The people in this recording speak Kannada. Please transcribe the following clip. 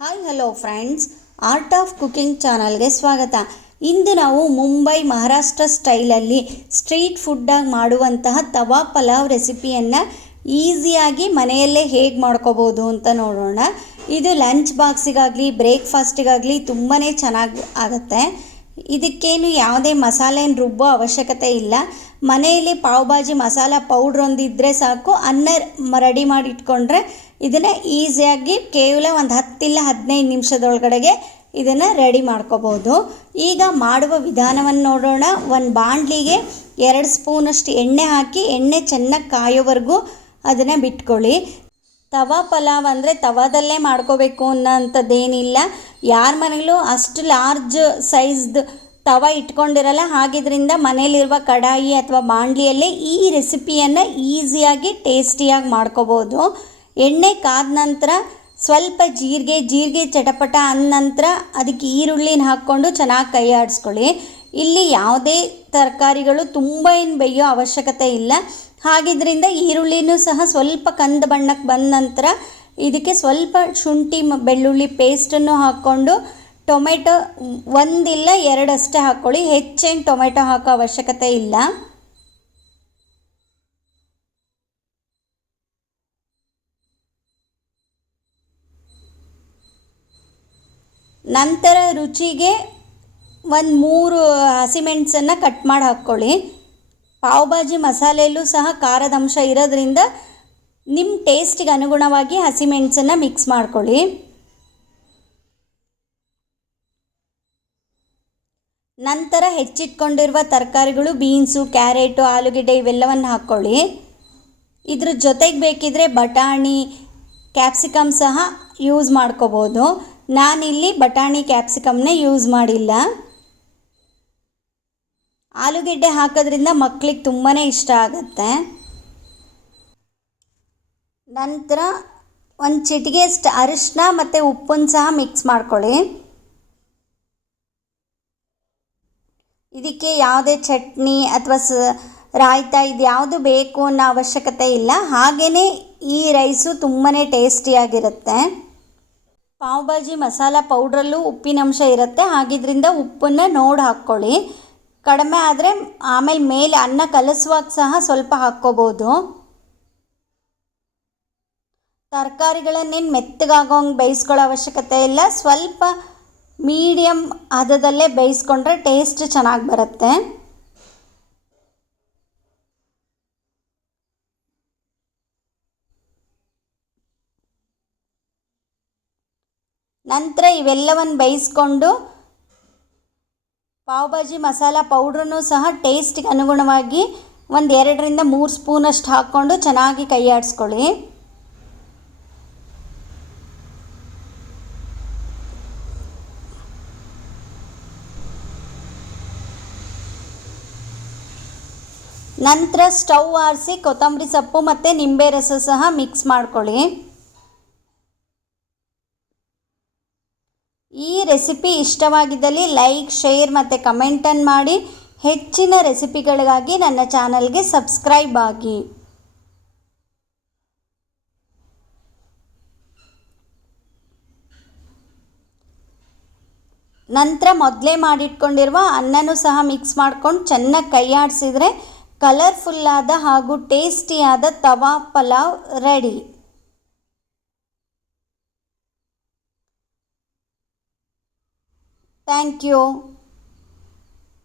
Hi hello friends, art of cooking ಚಾನಲ್ಗೆ ಸ್ವಾಗತ. ಇಂದು ನಾವು ಮುಂಬೈ ಮಹಾರಾಷ್ಟ್ರ ಸ್ಟೈಲಲ್ಲಿ ಸ್ಟ್ರೀಟ್ ಫುಡ್ಡಾಗಿ ಮಾಡುವಂತಹ ತವಾ ಪಲಾವ್ ರೆಸಿಪಿಯನ್ನು ಈಸಿಯಾಗಿ ಮನೆಯಲ್ಲೇ ಹೇಗೆ ಮಾಡ್ಕೋಬೋದು ಅಂತ ನೋಡೋಣ. ಇದು ಲಂಚ್ ಬಾಕ್ಸಿಗಾಗಲಿ ಬ್ರೇಕ್ಫಾಸ್ಟಿಗಾಗಲಿ ತುಂಬಾ ಚೆನ್ನಾಗಿ ಆಗುತ್ತೆ. ಇದಕ್ಕೇನು ಯಾವುದೇ ಮಸಾಲೆಯನ್ನು ರುಬ್ಬೋ ಅವಶ್ಯಕತೆ ಇಲ್ಲ. ಮನೆಯಲ್ಲಿ ಪಾವ್ ಭಾಜಿ ಮಸಾಲ ಪೌಡ್ರ್ ಒಂದಿದ್ದರೆ ಸಾಕು. ಅನ್ನ ರೆಡಿ ಮಾಡಿ ಇಟ್ಕೊಂಡ್ರೆ ಇದನ್ನು ಈಸಿಯಾಗಿ ಕೇವಲ ಒಂದು 10 ಇಲ್ಲ 15 ನಿಮಿಷದೊಳಗಡೆಗೆ ಇದನ್ನು ರೆಡಿ ಮಾಡ್ಕೋಬೋದು. ಈಗ ಮಾಡುವ ವಿಧಾನವನ್ನು ನೋಡೋಣ. ಒಂದು ಬಾಣಲಿಗೆ 2 ಸ್ಪೂನಷ್ಟು ಎಣ್ಣೆ ಹಾಕಿ ಎಣ್ಣೆ ಚೆನ್ನಾಗಿ ಕಾಯೋವರೆಗೂ ಅದನ್ನು ಬಿಟ್ಕೊಳ್ಳಿ. ತವಾ ಪಲಾವ್ ಅಂದರೆ ತವಾದಲ್ಲೇ ಮಾಡ್ಕೋಬೇಕು ಅನ್ನೋಂಥದ್ದೇನಿಲ್ಲ. ಯಾರ ಮನೆಯಲ್ಲೂ ಅಷ್ಟು ಲಾರ್ಜ್ ಸೈಜ್ದು ತವಾ ಇಟ್ಕೊಂಡಿರಲ್ಲ. ಹಾಗಿದ್ರಿಂದ ಮನೇಲಿರುವ ಕಡಾಯಿ ಅಥವಾ ಬಾಣಲಿಯಲ್ಲೇ ಈ ರೆಸಿಪಿಯನ್ನು ಈಸಿಯಾಗಿ ಟೇಸ್ಟಿಯಾಗಿ ಮಾಡ್ಕೋಬೋದು. ಎಣ್ಣೆ ಕಾದ ನಂತರ ಸ್ವಲ್ಪ ಜೀರಿಗೆ ಚಟಪಟ ಅಂದ ನಂತರ ಅದಕ್ಕೆ ಈರುಳ್ಳಿನ ಹಾಕ್ಕೊಂಡು ಚೆನ್ನಾಗಿ ಕೈ ಆಡಿಸ್ಕೊಳ್ಳಿ. ಇಲ್ಲಿ ಯಾವುದೇ ತರಕಾರಿಗಳು ತುಂಬ ಏನು ಬೇಯೋ ಅವಶ್ಯಕತೆ ಇಲ್ಲ. ಹಾಗಿದ್ರಿಂದ ಈರುಳ್ಳಿನೂ ಸಹ ಸ್ವಲ್ಪ ಕಂದು ಬಣ್ಣಕ್ಕೆ ಬಂದ ನಂತರ ಇದಕ್ಕೆ ಸ್ವಲ್ಪ ಶುಂಠಿ ಬೆಳ್ಳುಳ್ಳಿ ಪೇಸ್ಟನ್ನು ಹಾಕ್ಕೊಂಡು ಟೊಮೆಟೊ 1 ಇಲ್ಲ 2 ಅಷ್ಟೇ ಹಾಕ್ಕೊಳ್ಳಿ. ಹೆಚ್ಚೇನು ಟೊಮೆಟೊ ಹಾಕೋ ಅವಶ್ಯಕತೆ ಇಲ್ಲ. ನಂತರ ರುಚಿಗೆ 3 ಹಸಿಮೆಣಸನ್ನು ಕಟ್ ಮಾಡಿ ಹಾಕ್ಕೊಳ್ಳಿ. ಪಾವ್ ಭಾಜಿ ಮಸಾಲೆಯಲ್ಲೂ ಸಹ ಖಾರದ ಅಂಶ ಇರೋದ್ರಿಂದ ನಿಮ್ಮ ಟೇಸ್ಟಿಗೆ ಅನುಗುಣವಾಗಿ ಹಸಿಮೆಣಸನ್ನು ಮಿಕ್ಸ್ ಮಾಡ್ಕೊಳ್ಳಿ. ನಂತರ ಹೆಚ್ಚಿಟ್ಕೊಂಡಿರುವ ತರಕಾರಿಗಳು ಬೀನ್ಸು, ಕ್ಯಾರೆಟು, ಆಲೂಗೆಡ್ಡೆ ಇವೆಲ್ಲವನ್ನು ಹಾಕ್ಕೊಳ್ಳಿ. ಇದ್ರ ಜೊತೆಗೆ ಬೇಕಿದ್ರೆ ಬಟಾಣಿ, ಕ್ಯಾಪ್ಸಿಕಮ್ ಸಹ ಯೂಸ್ ಮಾಡ್ಕೋಬೋದು. ನಾನಿಲ್ಲಿ ಬಟಾಣಿ ಕ್ಯಾಪ್ಸಿಕಮ್ನೇ ಯೂಸ್ ಮಾಡಿಲ್ಲ. ಆಲೂಗೆಡ್ಡೆ ಹಾಕೋದ್ರಿಂದ ಮಕ್ಕಳಿಗೆ ತುಂಬಾ ಇಷ್ಟ ಆಗುತ್ತೆ. ನಂತರ ಒಂದು ಚಿಟಿಗೆಯಷ್ಟು ಅರಿಶಿನ ಮತ್ತು ಉಪ್ಪನ್ನು ಸಹ ಮಿಕ್ಸ್ ಮಾಡ್ಕೊಳ್ಳಿ. ಇದಕ್ಕೆ ಯಾವುದೇ ಚಟ್ನಿ ಅಥವಾ ರಾಯ್ತ ಇದು ಯಾವುದು ಬೇಕು ಅನ್ನೋ ಅವಶ್ಯಕತೆ ಇಲ್ಲ. ಹಾಗೆಯೇ ಈ ರೈಸು ತುಂಬಾ ಟೇಸ್ಟಿಯಾಗಿರುತ್ತೆ. ಪಾವ್ ಭಾಜಿ ಮಸಾಲ ಪೌಡ್ರಲ್ಲೂ ಉಪ್ಪಿನಂಶ ಇರುತ್ತೆ. ಹಾಗಿದ್ರಿಂದ ಉಪ್ಪನ್ನು ನೋಡಿ ಹಾಕ್ಕೊಳ್ಳಿ. ಕಡಿಮೆ ಆದರೆ ಆಮೇಲೆ ಮೇಲೆ ಅನ್ನ ಕಲಸುವಾಗ ಸಹ ಸ್ವಲ್ಪ ಹಾಕ್ಕೋಬೋದು. ತರಕಾರಿಗಳನ್ನೇನು ಮೆತ್ತಗಾಗೋಂಗೆ ಬೇಯಿಸ್ಕೊಳ್ಳೋ ಅವಶ್ಯಕತೆ ಇಲ್ಲ. ಸ್ವಲ್ಪ ಮೀಡಿಯಮ್ ಹದದಲ್ಲೇ ಬೇಯಿಸ್ಕೊಂಡ್ರೆ ಟೇಸ್ಟ್ ಚೆನ್ನಾಗಿ ಬರುತ್ತೆ. ನಂತರ ಇವೆಲ್ಲವನ್ನು ಬೇಯಿಸ್ಕೊಂಡು ಪಾವ್ ಭಾಜಿ ಮಸಾಲ ಪೌಡ್ರನ್ನು ಸಹ ಟೇಸ್ಟಿಗೆ ಅನುಗುಣವಾಗಿ 2 ರಿಂದ 3 ಸ್ಪೂನಷ್ಟು ಹಾಕ್ಕೊಂಡು ಚೆನ್ನಾಗಿ ಕೈ ಆಡಿಸ್ಕೊಳ್ಳಿ. ನಂತರ ಸ್ಟವ್ ಆರಿಸಿ ಕೊತ್ತಂಬರಿ ಸೊಪ್ಪು ಮತ್ತು ನಿಂಬೆ ರಸ ಸಹ ಮಿಕ್ಸ್ ಮಾಡ್ಕೊಳ್ಳಿ. ಈ ರೆಸಿಪಿ ಇಷ್ಟವಾಗಿದ್ದಲ್ಲಿ ಲೈಕ್, ಶೇರ್ ಮತ್ತು ಕಮೆಂಟನ್ನು ಮಾಡಿ. ಹೆಚ್ಚಿನ ರೆಸಿಪಿಗಳಿಗಾಗಿ ನನ್ನ ಚಾನಲ್ಗೆ ಸಬ್ಸ್ಕ್ರೈಬ್ ಆಗಿ. ನಂತರ ಮೊದಲೇ ಮಾಡಿಟ್ಕೊಂಡಿರುವ ಅನ್ನನೂ ಸಹ ಮಿಕ್ಸ್ ಮಾಡ್ಕೊಂಡು ಚೆನ್ನಾಗಿ ಕೈ ಆಡಿಸಿದರೆ ಕಲರ್ಫುಲ್ಲಾದ ಹಾಗೂ ಟೇಸ್ಟಿಯಾದ tawa pulao ready. Thank you.